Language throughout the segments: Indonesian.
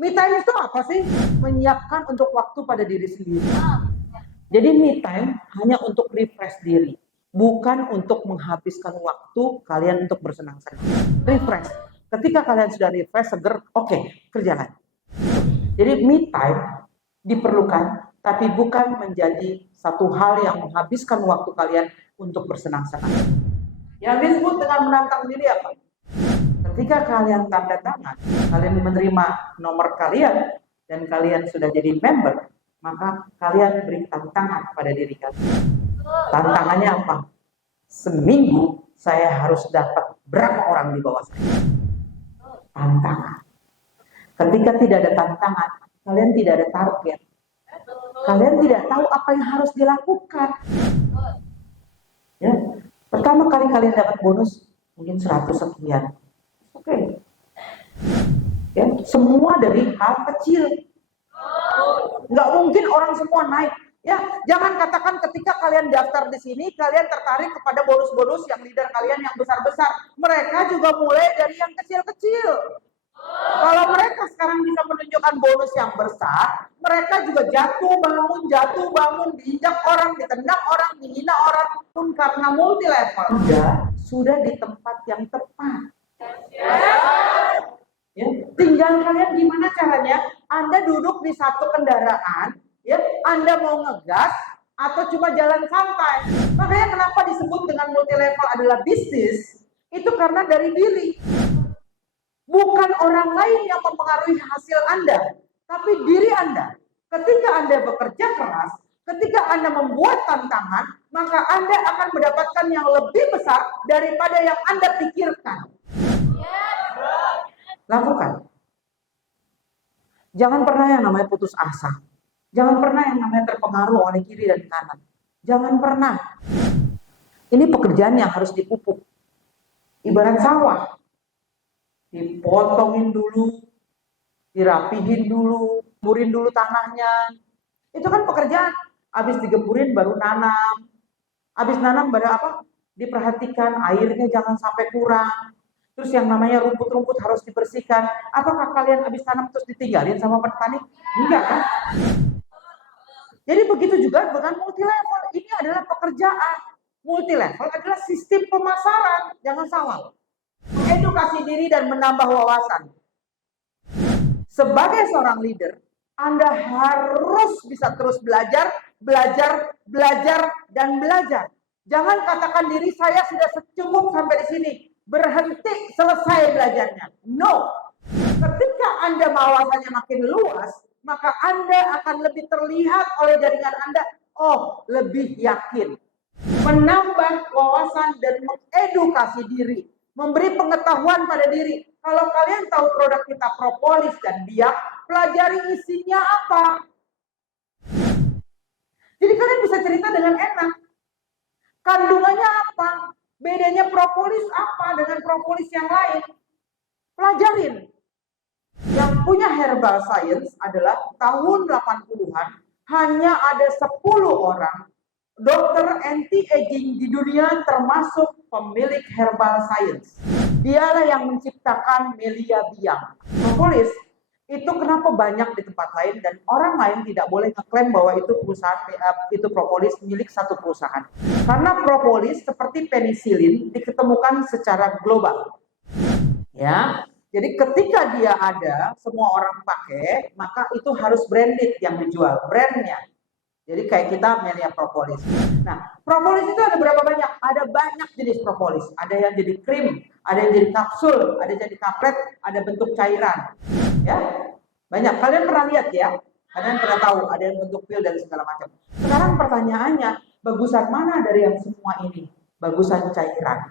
Me time itu apa sih? Menyiapkan untuk waktu pada diri sendiri. Jadi me time hanya untuk refresh diri, bukan untuk menghabiskan waktu kalian untuk bersenang-senang. Refresh. Ketika kalian sudah refresh, seger, oke, kerja lagi. Jadi me time diperlukan, tapi bukan menjadi satu hal yang menghabiskan waktu kalian untuk bersenang-senang. Yang disebut dengan menantang diri apa? Ketika kalian tanda tangan, kalian menerima nomor kalian, dan kalian sudah jadi member, maka kalian beri tantangan pada diri kalian. Tantangannya apa? Seminggu saya harus dapat berapa orang di bawah saya. Tantangan. Ketika tidak ada tantangan, kalian tidak ada target. Kalian tidak tahu apa yang harus dilakukan. Ya. Pertama kali kalian dapat bonus, mungkin 100 sekian. Oke. Ya, semua dari hal kecil. Nggak mungkin orang semua naik. Ya, jangan katakan ketika kalian daftar di sini, kalian tertarik kepada bonus-bonus yang leader kalian yang besar-besar. Mereka juga mulai dari yang kecil-kecil. Kalau mereka sekarang bisa menunjukkan bonus yang besar, mereka juga jatuh bangun, diinjak orang, ditendang orang, dihina orang, pun karena multi level. Sudah di tempat yang tepat. Ya, tinggal kalian gimana caranya? Anda duduk di satu kendaraan, ya, Anda mau ngegas atau cuma jalan santai. Makanya kenapa disebut dengan multi level adalah bisnis? Itu karena dari diri. Bukan orang lain yang mempengaruhi hasil Anda, tapi diri Anda. Ketika Anda bekerja keras, ketika Anda membuat tantangan, maka Anda akan mendapatkan yang lebih besar daripada yang Anda pikirkan. Lakukan. Jangan pernah yang namanya putus asa. Jangan pernah yang namanya terpengaruh oleh kiri dan kanan. Jangan pernah. Ini pekerjaan yang harus dipupuk. Ibarat sawah. Dipotongin dulu, dirapihin dulu, gemurin dulu tanahnya. Itu kan pekerjaan. Habis digemurin baru nanam. Habis nanam baru apa? Diperhatikan airnya jangan sampai kurang. Terus yang namanya rumput-rumput harus dibersihkan. Apakah kalian habis tanam terus ditinggalin sama petani? Enggak kan? Jadi begitu juga dengan multi level. Ini adalah pekerjaan. Multi level adalah sistem pemasaran. Jangan salah. Edukasi diri dan menambah wawasan. Sebagai seorang leader, Anda harus bisa terus belajar, dan belajar. Jangan katakan diri saya sudah cukup sampai di sini. Berhenti, selesai belajarnya. No. Ketika Anda wawasannya makin luas, maka Anda akan lebih terlihat oleh jaringan Anda, oh, lebih yakin. Menambah wawasan dan mengedukasi diri. Memberi pengetahuan pada diri. Kalau kalian tahu produk kita propolis dan biak, pelajari isinya apa. Jadi kalian bisa cerita dengan enak. Kandungannya apa? Bedanya propolis apa dengan propolis yang lain? Pelajarin. Yang punya herbal science adalah tahun 80-an hanya ada 10 orang dokter anti-aging di dunia termasuk pemilik herbal science. Dialah yang menciptakan Melia Biang. Propolis itu kenapa banyak di tempat lain dan orang lain tidak boleh ngeklaim bahwa itu perusahaan itu propolis milik satu perusahaan. Karena propolis seperti penisilin diketemukan secara global. Ya. Jadi ketika dia ada, semua orang pakai, maka itu harus branded yang dijual, brandnya. Jadi kayak kita Melia Propolis. Nah, propolis itu ada berapa banyak? Ada banyak jenis propolis. Ada yang jadi krim, ada yang jadi kapsul, ada yang jadi tablet, ada bentuk cairan. Ya, banyak. Kalian pernah lihat ya? Kalian pernah tahu ada yang bentuk pil dan segala macam. Sekarang pertanyaannya, bagusan mana dari yang semua ini? Bagusan cairan.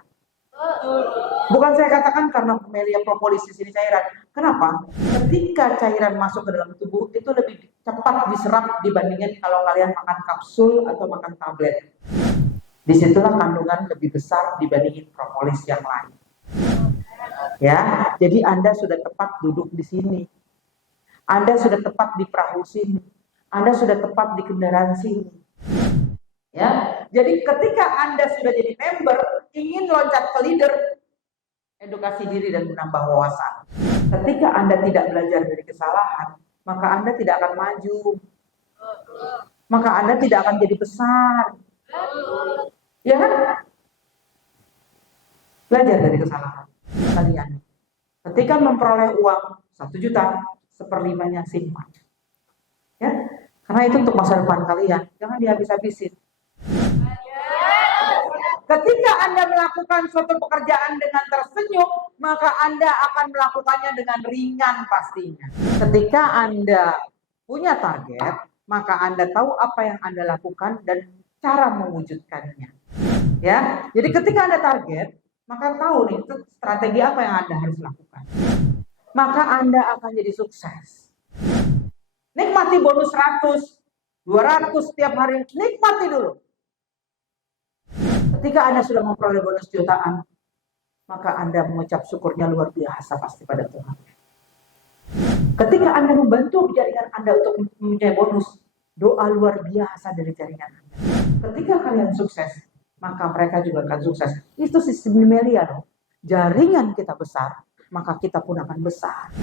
Bukan saya katakan karena Melia Propolis di sini cairan. Kenapa? Ketika cairan masuk ke dalam tubuh itu lebih cepat diserap dibandingin kalau kalian makan kapsul atau makan tablet. Disitulah kandungan lebih besar dibandingin propolis yang lain. Ya, jadi Anda sudah tepat duduk di sini. Anda sudah tepat di perahu sini. Anda sudah tepat di kendaraan sini. Ya, jadi ketika Anda sudah jadi member, ingin loncat ke leader, edukasi diri dan menambah wawasan. Ketika Anda tidak belajar dari kesalahan, maka Anda tidak akan maju. Maka Anda tidak akan jadi besar. Ya kan? Belajar dari kesalahan kalian. Ketika memperoleh uang 1 juta, 1/5-nya simpan. Ya, karena itu untuk masa depan kalian. Jangan dihabis-habisin. Ketika Anda melakukan suatu pekerjaan dengan tersenyum, maka Anda akan melakukannya dengan ringan pastinya. Ketika Anda punya target, maka Anda tahu apa yang Anda lakukan dan cara mewujudkannya. Ya, jadi ketika Anda target, maka tahu nih strategi apa yang Anda harus lakukan. Maka Anda akan jadi sukses. Nikmati bonus 100, 200 setiap hari, nikmati dulu. Ketika Anda sudah memperoleh bonus jutaan, maka Anda mengucap syukurnya luar biasa pasti pada Tuhan. Ketika Anda membantu jaringan Anda untuk mempunyai bonus, doa luar biasa dari jaringan Anda. Ketika kalian sukses, maka mereka juga akan sukses. Itu sistem Melia loh. Jaringan kita besar, maka kita pun akan besar.